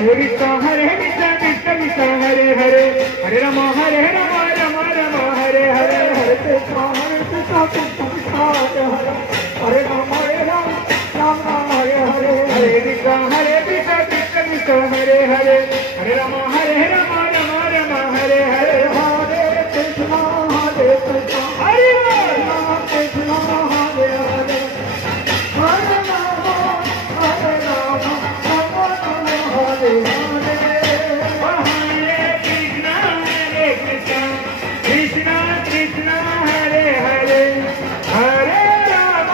Krishna Krishna Krishna Hare Hare Hare Rama Rama Rama Hare Hare Hare Krishna Krishna Krishna Hare Hare Hare Rama Rama Hare Hare Hare Krishna Krishna Krishna Hare Hare Hare Rama Rama Rama Hare Hare Hare Krishna Hare Krishna Hare Rama Krishna Hare Hare Hare Rama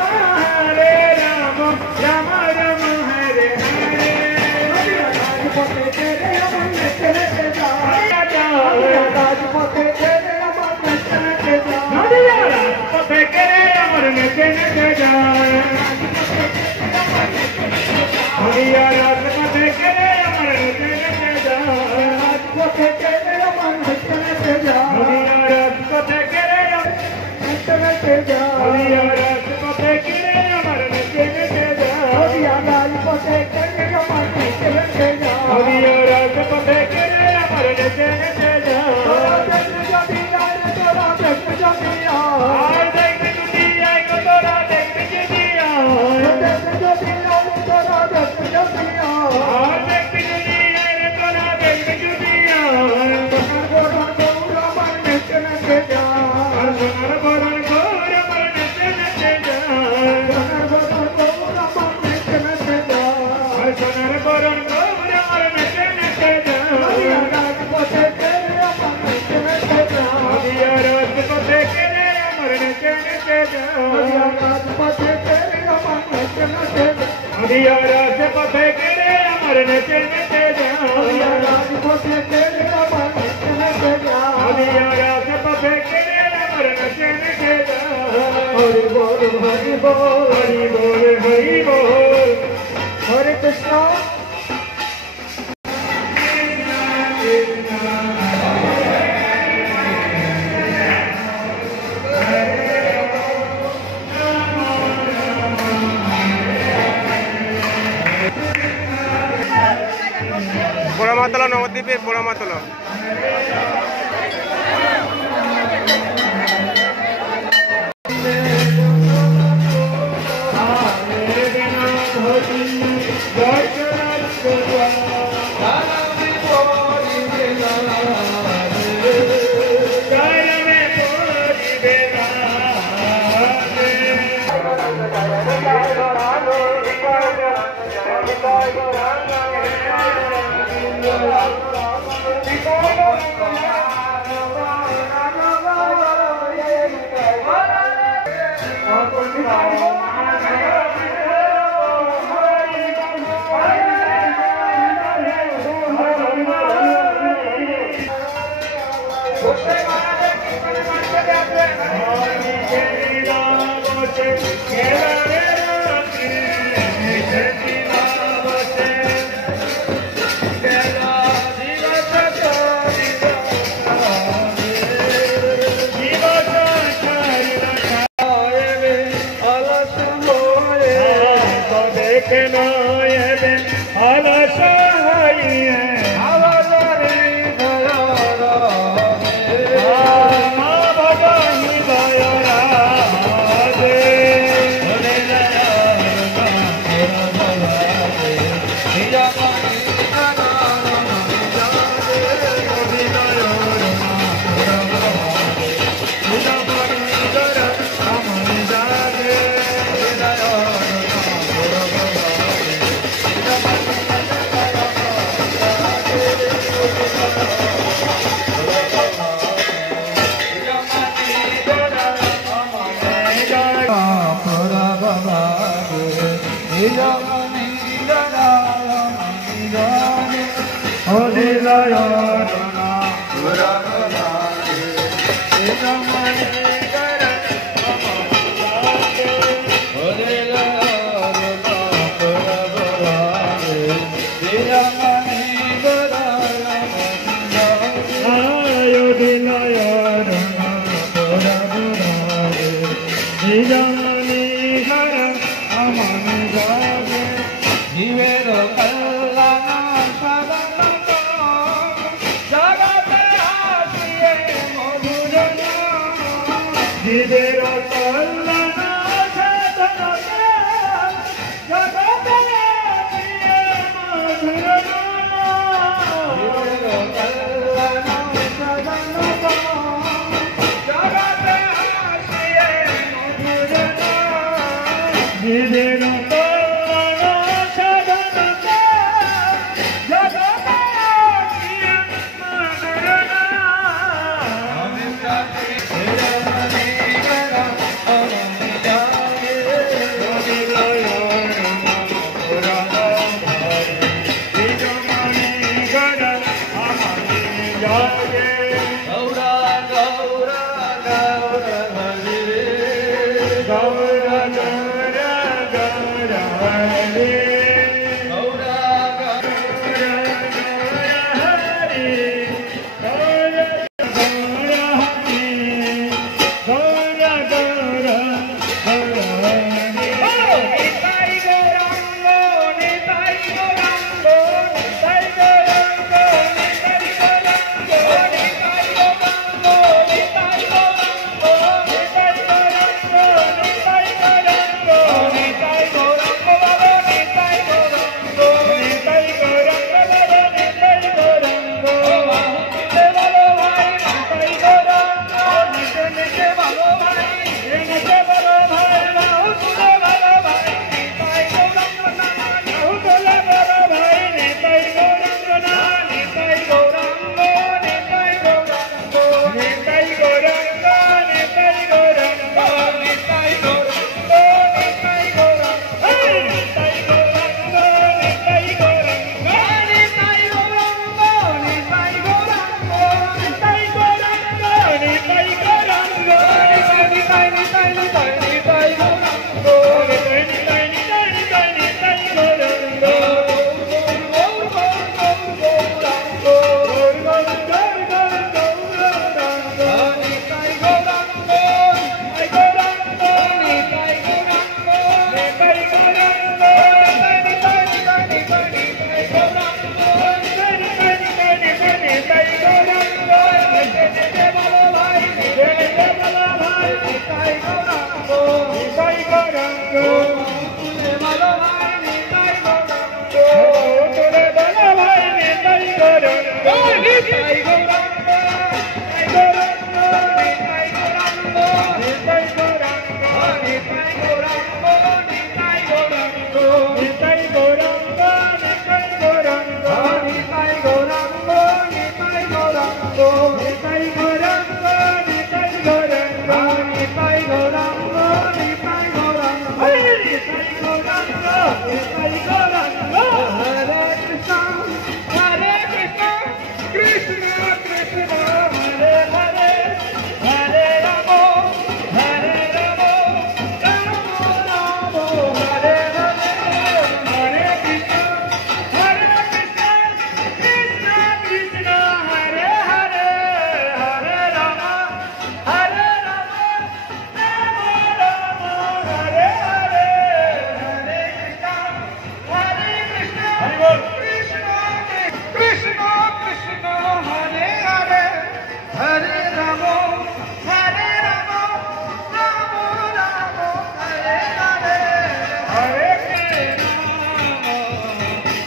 Hare Rama Hare Hare Krishna Krishna Hare Hare Hare Rama Rama Rama Hare Hare Hare Krishna Poramatala নবদ্বীপের Poramatala Jivero kallana sada Hari बोल कृष्ण कृष्ण कृष्ण हरे हरे हरे राम राम राम हरे हरे हरे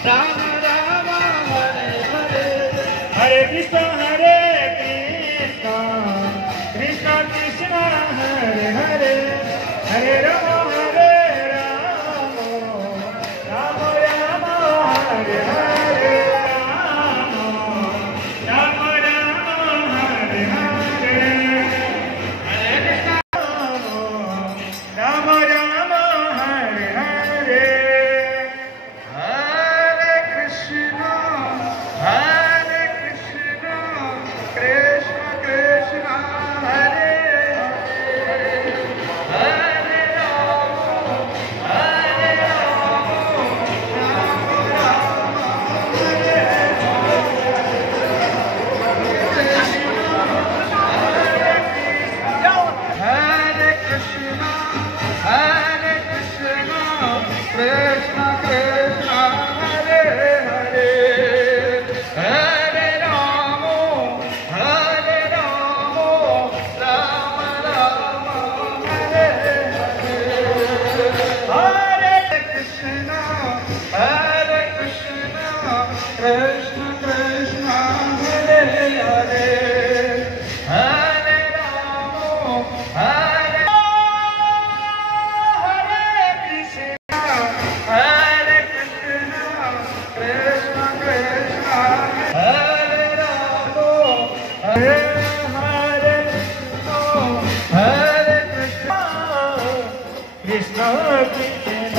राम राम हरे हरे हरे कृष्ण कृष्ण कृष्ण हरे हरे हरे राम राम राम हरे हरे राम राम हरे हरे हरे कृष्ण राम राम हरे हरे हरे कृष्ण कृष्ण कृष्ण हरे हरे राम हरे कृष्ण कृष्ण कृष्ण हरे हरे हरे राम राम राम हरे हरे हरे कृष्ण कृष्ण कृष्ण हरे हरे हरे राम हरे कृष्ण कृष्ण हरे राम हरे हरे हरे कृष्ण कृष्ण कृष्ण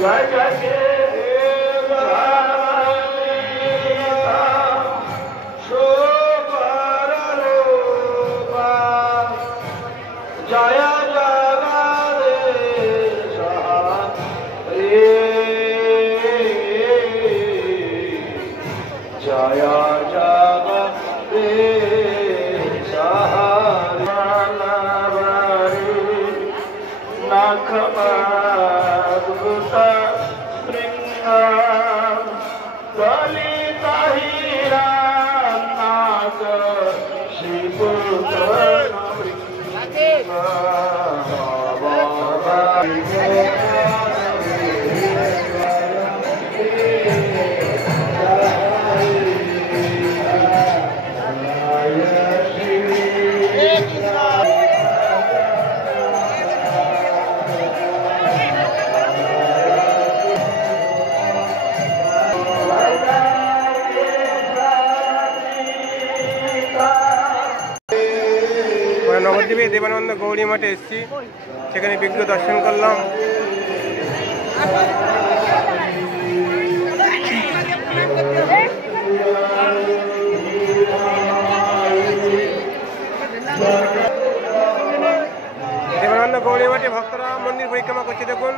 जय जय নবদ্বীপে দেবানন্দ গৌরী মঠে এসেছি, সেখানে বিগ্রহ দর্শন করলাম। দেবানন্দ গৌরী মঠে ভক্তরা মন্দির পরিক্রমা করছে, দেখুন।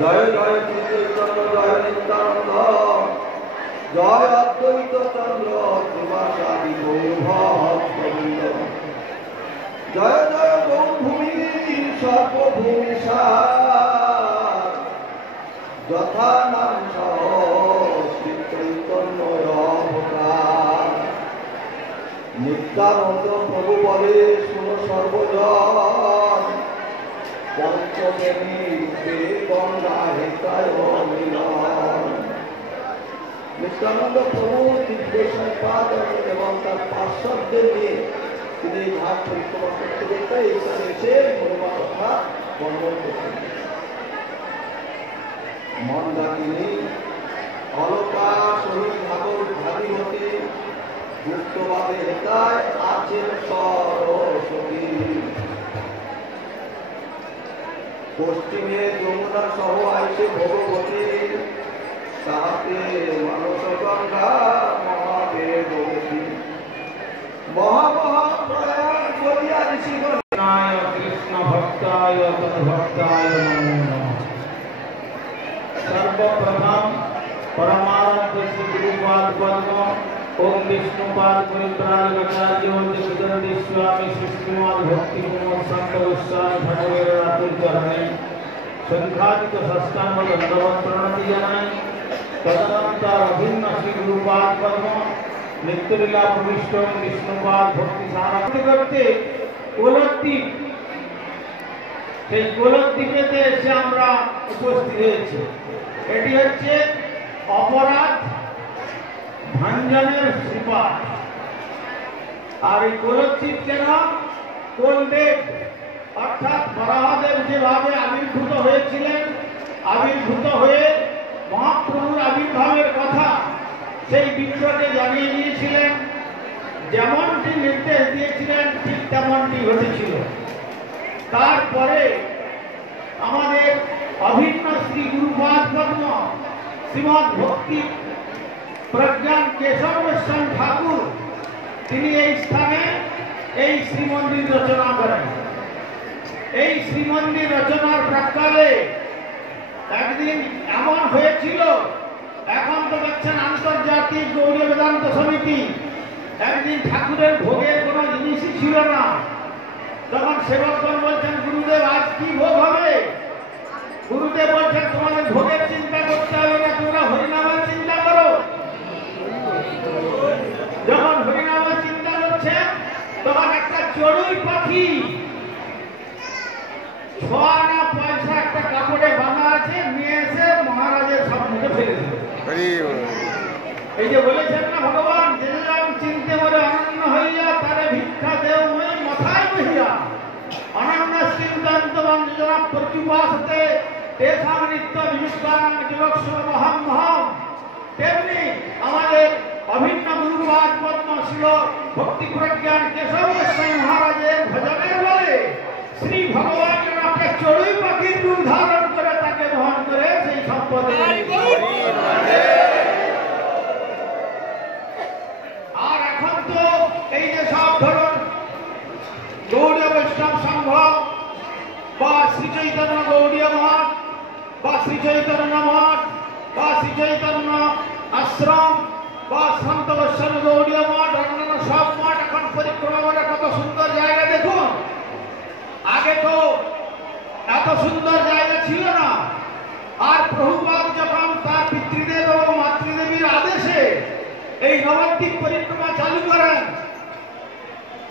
জয় জয় চন্দ্র জয় নিত্যানন্দ জয় অদ্বৈত চন্দ্র শিবাসাদি গৌরভক্তবৃন্দ জয় জয় গৌভূমি সর্বভূমি সার যথা নাম সহ শ্রী চৈতন্য অবতার নিত্যানন্দ প্রভু বলে শুনো সর্বজন পঞ্চমেনী রূপে গঙ্গা হেতায় মিলন নিত্যানন্দ প্রভু দিব্য সংবাদ এবং তার পার্শ্বদের নিয়ে তিনি ঘাট পরিক্রমা করতে করতে এইখানে এসে মহিমা কথা বর্ণন করতেন। মন্দাকিনী অলকা শহীদ ভাগবত ভাগীরথী গুপ্তভাবে হেতায় আছেন সরস্বতী পশ্চিমে যমুনা সহ আইসে ভগবতী তাহাতে মানস গঙ্গা মহাদেবতী মহামহাপ্রয়াণ করিয়া ঋষিগণ কৃষ্ণ ভক্তায় তদ্ভক্তায় নমো নমঃ। সর্বপ্রথম পরমানন্দ শ্রী গুরুপাদ পদ্ম ওম বিষ্ণুপাদ পরিত্রাণাচার্য জগদীশ স্বামী শ্রীশ্রীমদ ভক্তি কুমার সন্ত গোস্বামী ঠাকুরের রাতুল চরণে সংখ্যাধিক ষষ্ঠাঙ্গ দণ্ডবত প্রণতি জানাই। তদনন্তর অভিন্ন শ্রী গুরুপাদ পদ্ম নিত্যলীলা প্রবিষ্ট বিষ্ণুপাদ ভক্তি সারাতে করতে গোলকদ্বীপ সেই গোলকদ্বীপেতে এসে আমরা উপস্থিত হয়েছি। এটি হচ্ছে অপরাধ ভাঞ্জনের শ্রীপাদ। আর এই গোলকদ্বীপ কেন? কোলদেব অর্থাৎ বরাহদেব যেভাবে আবির্ভূত হয়েছিলেন, আবির্ভূত হয়ে মহাপ্রভুর আবির্ভাবের কথা সেই বিশ্বকে জানিয়ে দিয়েছিলেন, যেমনটি নির্দেশ দিয়েছিলেন ঠিক তেমনটি ঘটেছিল। তারপরে আমাদের অভিন্ন শ্রী গুরুপাদ পদ্ম শ্রীমদ ভক্তি প্রজ্ঞান কেশব গোস্বামী ঠাকুর তিনি এই স্থানে এই শ্রীমন্দির রচনা করেন। এই শ্রীমন্দির রচনার প্রাক্কালে একদিন এমন হয়েছিল, এখন তো দেখছেন আন্তর্জাতিক গৌড়ীয় বেদান্ত সমিতি, একদিন ঠাকুরের ভোগের কোনো জিনিসই ছিল না। তখন সেবকগণ বলছেন, গুরুদেব আজ কি ভোগ হবে? গুরুদেব বলছেন, তোমাদের ভোগের চিন্তা করতে হবে না, তোমরা হরিনামের চিন্তা করো। যখন হরিনামের চিন্তা করছে, তখন একটা চড়ুই পাখি 6 আনা পয়সা একটা কাপড়ে বাঁধা আছে, নিয়ে এসে মহারাজের সামনে ফেলে দিল। এই যে বলেছেন না ভগবান, যে চিনতে বলে অনন্য হইয়া তারে ভিক্ষা দেও মই মাথায় বহিয়া, অনন্য চিন্তান্ত বঞ্জনা প্রত্যুপাসতে তেষাং নিত্য বিযুক্তানাং যোগস্ব মহাম মহাম। তেমনি আমাদের অভিন্ন গুরুবাদ পদ্মশীল ভক্তি প্রজ্ঞান কেশব গোস্বামী মহারাজের ভজনের বলে শ্রী ভগবান যেন একটা চড়ুই পাখির রূপ ধারণ করে তাকে বহন করে সেই সম্পদে। আর এখন তো এই যে সব ধরুন গৌড়ীয় বৈষ্ণব সংঘ বা শ্রী চৈতন্য গৌড়ীয় মঠ বা শ্রী চৈতন্য মঠ বা শ্রী চৈতন্য আশ্রম বা সন্ত গোস্বামী গৌড়ীয় মঠ, অন্যান্য সব মঠ এখন পরিক্রমা করে কত সুন্দর জায়গা দেখুন। আগে তো এত সুন্দর জায়গা ছিল না। আর প্রভুপাদ যখন তার পিতৃদেব এবং মাতৃদেবীর আদেশে এই নবদ্বীপ পরিক্রমা চালু করেন,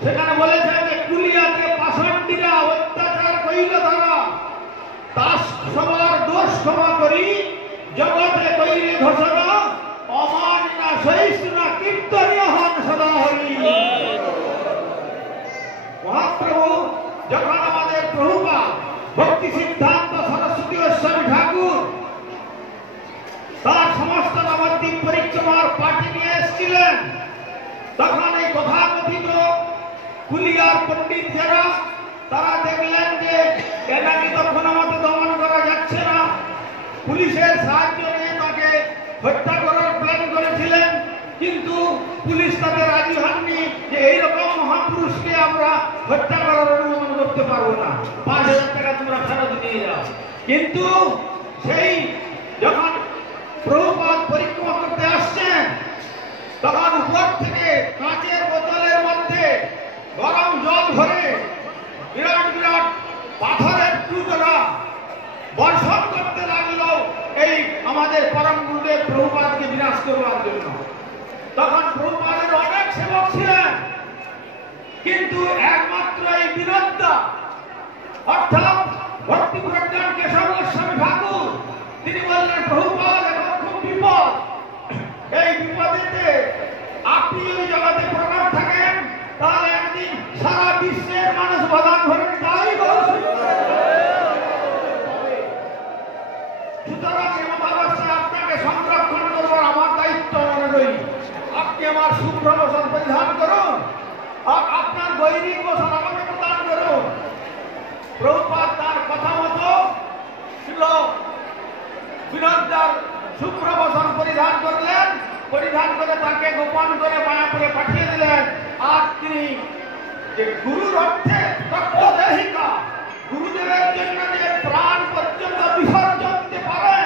সেখানে বলেছেন যে কুলিয়াকে পাষণ্ডীরা অত্যাচার করিল তারা, দাস সবার দোষ ক্ষমা করি জগতে কইলে ঘোষণা, অমানিনা সহিষ্ণুনা কীর্তনীয় হন সদা হরি। মহাপ্রভু যখন আমাদের প্রভুপাদ ভক্তি সিদ্ধান্ত সরস্বতী গোস্বামী ঠাকুর তার সমস্ত নবদ্বীপ পরিক্রমার পার্টি নিয়ে এসেছিলেন, তখন এই তথাকথিত কুলিয়ার পণ্ডিত যারা তারা দেখলেন যে এটাকে তখন আমাদের দমন করা যাচ্ছে না, পুলিশের সাহায্য নিয়ে তাকে হত্যা করার প্ল্যান করেছিলেন। কিন্তু পুলিশ তাকে রাজি হননি যে এইরকম মহাপুরুষকে আমরা হত্যা করার অনুমোদন করতে পারবো না, 5,000 টাকা তোমরা ফেরত দিয়ে যাও। কিন্তু সেই যখন প্রভুপাদ পরিক্রমা করতে আসছেন, তখন উপর থেকে কাঁচের বোতলের মধ্যে গরম জল ভরে বিরাট বিরাট পাথরের টুকরা বর্ষণ করতে লাগলো এই আমাদের পরম গুরুদেব প্রভুপাদকে বিনাশ করবার জন্য। তখন প্রভুপাদের অনেক সেবক ছিলেন, কিন্তু একমাত্র এই বিরোধা অর্থাৎ ভক্তি প্রজ্ঞান কেশব গোস্বামী ঠাকুর তিনি বললেন, প্রভুপাদ এখন খুব বিপদ, এই বিপদেতে আপনি যদি জগতে প্রকট থাকেন তাহলে একদিন সারা বিশ্বের মানুষ বাদাম ধরেন তাই সুতরাং এমতাবস্থায় আপনাকে সংরক্ষণ করবার আমার দায়িত্ব মনে রইল। আপনি আমার শুভ্র বসন পরিধান করুন আর আপনার গৈরিক বসন আমাকে প্রদান করুন। প্রভুপাদ তার কথা মতো ছিল বিনোদার শুভ্র বসন পরিধান করলেন, পরিধান করে তাকে গোপন করে মায়াপুরে পাঠিয়ে দিলেন। আর তিনি যে গুরুর অর্থে রক্তদেহিকা, গুরুদেবের জন্য যে প্রাণ পর্যন্ত বিসর্জন দিতে পারেন,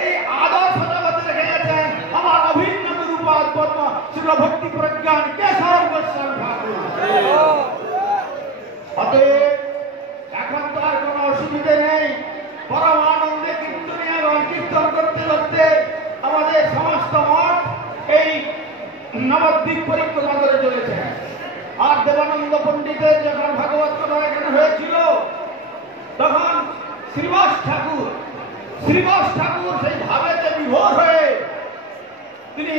এই আদর্শ জগতে রেখে গেছেন আমার অভিন্ন গুরুপাদ পদ্ম শ্রী ভক্তি প্রজ্ঞান কেশব গোস্বামী ঠাকুর। অতএব এখন তো আর কোনো অসুবিধে নেই, পরম আনন্দে কীর্তনীয় এবং কীর্তন করতে করতে আমাদের সমস্ত মঠ এই নবদ্বীপ পরিক্রমা করে চলেছে। আর দেবানন্দ পণ্ডিতের যখন ভাগবত কথা এখানে হয়েছিল, তখন শ্রীবাস ঠাকুর সেই ভাবেতে বিভোর হয়ে তিনি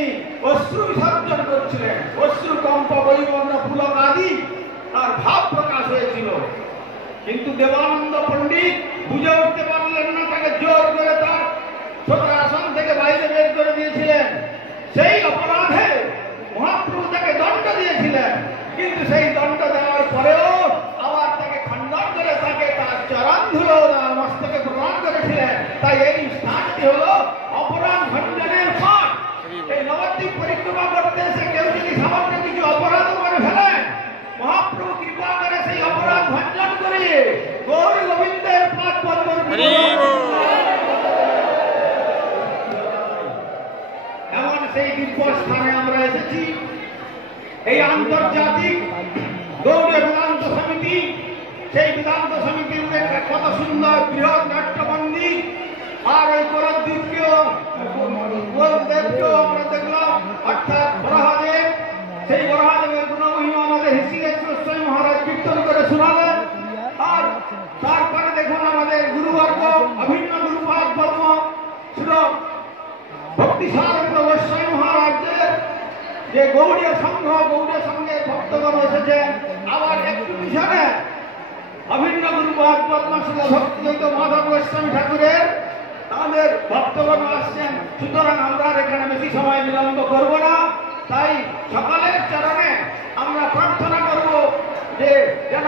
অশ্রু বিসর্জন করছিলেন। অশ্রু কম্প বৈবর্ণ পুলক আদি তার ভাব প্রকাশ হয়েছিল, কিন্তু দেবানন্দ পণ্ডিত বুঝে উঠতে পারলেন না, তাকে জোর করে তার আসন থেকে বাইরে বের করে দিয়েছিলেন। সেই অপরাধে মহাপ্রভু তাকে দণ্ড দিয়েছিলেন, কিন্তু সেই দণ্ড দেওয়ার পরেও আবার তাকে খণ্ডন করে তাকে তার চরণ ধুলো মস্তকে প্রদান করেছিলেন। তাই এই স্থানটি হলো অপরাধ খণ্ডনের পাঠ। এই নবদ্বীপ পরিক্রমা করতে এসে কেউ যদি সামান্য কিছু অপরাধ করে ফেলেন, মহাপ্রভু কৃপা করে সেই অপরাধ ভঞ্জন করে গৌর গোবিন্দের পাঠ বর্ণন স্থানে আমরা এসেছি। এই আন্তর্জাতিক গৌড়ীয় বেদান্ত সমিতি, সেই বেদান্ত সমিতির কত সুন্দর বৃহৎ নাট্যমন্দির, আর ওই গোরখদেবকেও আমরা দেখলাম, অর্থাৎ বরাহদেব। সেই বরাহদেবের গুণমহিমা আমাদের হৃষিকেশ্বর গোস্বামী মহারাজ কীর্তন করে শোনালেন। আর তারপরে দেখুন আমাদের গুরুবর্গ, অভিন্ন গুরুপাদ বর্ম ছিল ভক্তিসারেন্দ্র গোস্বামী মহারাজের যে গৌড়ীয় সংঘের ভক্তগণ এসেছেন। আবার একটু পিছনে অভিন্ন গুরুপাদ বর্ম ছিল ভক্তিযুক্ত মাধব গোস্বামী ঠাকুরের, তাদের ভক্তগণ আসছেন। সুতরাং আমরা এখানে বেশি সময় বিলম্ব করব না। তাই সকালের চরণে আমরা প্রার্থনা করব যে যেন